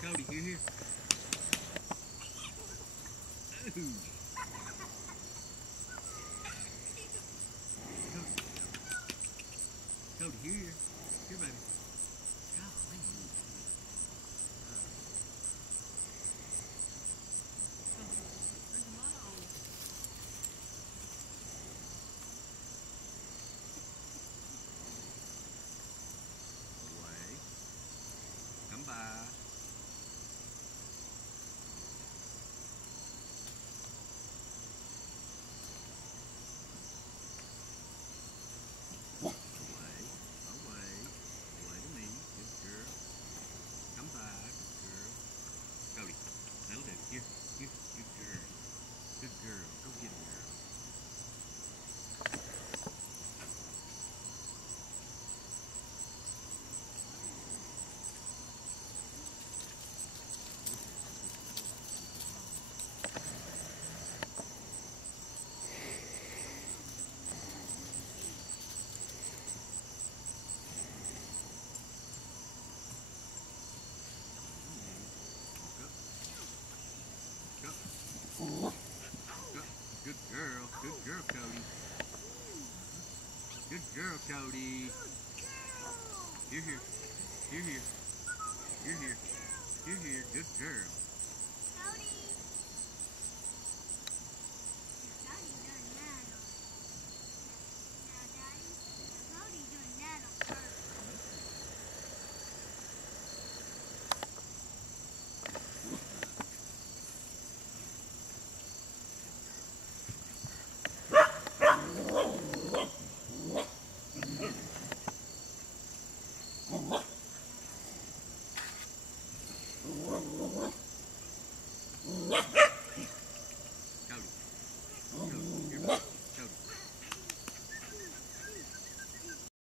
Cody, here. Ooh. Cody, here. Here, baby. Golly. Away. Come by. Here, here, good girl. Good girl. Go get it, girl. Good girl. Good girl, Cody. Good girl, Cody. Here, here. Here, here. Here, here. Here, here. Good girl. Cody. Cody doing that on. Now, Daddy, Cody doing that on purpose. What?